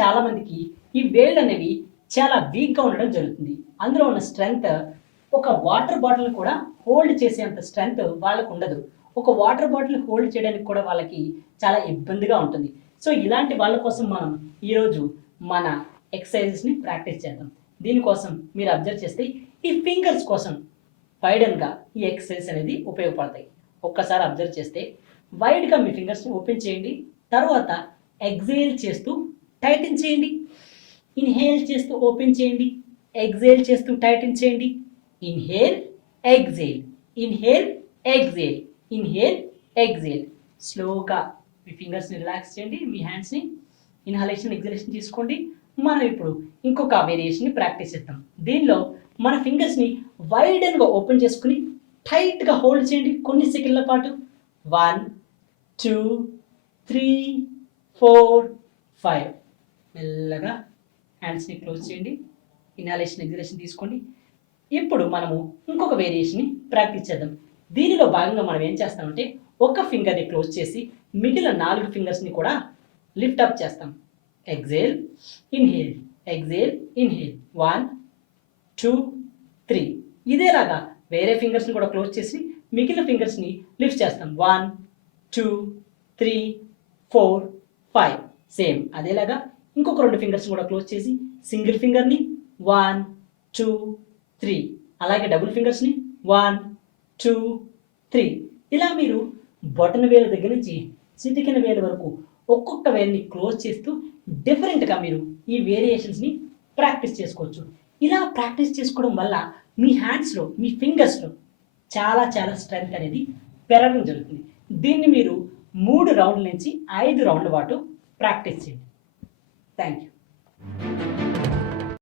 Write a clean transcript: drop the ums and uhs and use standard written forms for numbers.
చాలామందికి ఈ వేళ్ళు అనేవి చాలా వీక్గా ఉండడం జరుగుతుంది. అందులో ఉన్న స్ట్రెంగ్త్ ఒక వాటర్ బాటిల్ కూడా హోల్డ్ చేసేంత స్ట్రెంగ్త్ వాళ్ళకు ఉండదు. ఒక వాటర్ బాటిల్ హోల్డ్ చేయడానికి కూడా వాళ్ళకి చాలా ఇబ్బందిగా ఉంటుంది. సో ఇలాంటి వాళ్ళ కోసం మనం ఈరోజు మన ఎక్సర్సైజెస్ని ప్రాక్టీస్ చేద్దాం. దీనికోసం మీరు అబ్జర్వ్ చేస్తే ఈ ఫింగర్స్ కోసం వైడన్గా ఈ ఎక్సర్సైజ్ అనేది ఉపయోగపడతాయి. ఒక్కసారి అబ్జర్వ్ చేస్తే వైడ్గా మీ ఫింగర్స్ని ఓపెన్ చేయండి. తర్వాత ఎగ్జేల్ చేస్తూ టైటన్ చేయండి. ఇన్హేల్ చేస్తూ ఓపెన్ చేయండి. ఎగ్జేల్ చేస్తూ టైటన్ చేయండి. Inhale exhale, inhale exhale, inhale exhale. స్లోగా మీ ఫింగర్స్ని రిలాక్స్ చేయండి. మీ హ్యాండ్స్ని ఇన్హలేషన్ ఎగ్జలేషన్ తీసుకోండి. మనం ఇప్పుడు ఇంకొక వేరియేషన్ని ప్రాక్టీస్ చేద్దాం. దీనిలో మన ఫింగర్స్ని వైడన్గా ఓపెన్ చేసుకుని టైట్గా హోల్డ్ చేయండి కొన్ని సెకండ్ల పాటు. 1 2 3 4 5. మెల్లగా హ్యాండ్స్ని క్లోజ్ చేయండి. ఇన్హలేషన్ ఎగ్జలేషన్ తీసుకోండి. ఇప్పుడు మనము ఇంకొక వేరియేషన్ని ప్రాక్టీస్ చేద్దాం. దీనిలో భాగంగా మనం ఏం చేస్తామంటే ఒక ఫింగర్ని క్లోజ్ చేసి మిగిలిన 4 ఫింగర్స్ని కూడా లిఫ్ట్ అప్ చేస్తాం. Exhale, inhale, exhale, inhale. 1 2 3. ఇదేలాగా వేరే ఫింగర్స్ని కూడా క్లోజ్ చేసి మిగిలిన ఫింగర్స్ని లిఫ్ట్ చేస్తాం. 1 2 3 4 5. సేమ్ అదేలాగా ఇంకొక 2 ఫింగర్స్ కూడా క్లోజ్ చేసి సింగిల్ ఫింగర్ని 1 2 3. అలాగే డబుల్ ఫింగర్స్ని 1 2 3. ఇలా మీరు బొటన వేలు దగ్గర నుంచి చిటికెన వేలు వరకు ఒక్కొక్క వేలుని క్లోజ్ చేస్తూ డిఫరెంట్గా మీరు ఈ వేరియేషన్స్ని ప్రాక్టీస్ చేసుకోవచ్చు. ఇలా ప్రాక్టీస్ చేసుకోవడం వల్ల మీ హ్యాండ్స్లో మీ ఫింగర్స్లో చాలా చాలా స్ట్రెంగ్త్ అనేది పెరగడం జరుగుతుంది. దీన్ని మీరు 3 రౌండ్ల నుంచి 5 రౌండ్ల పాటు ప్రాక్టీస్ చేయండి. Thank you.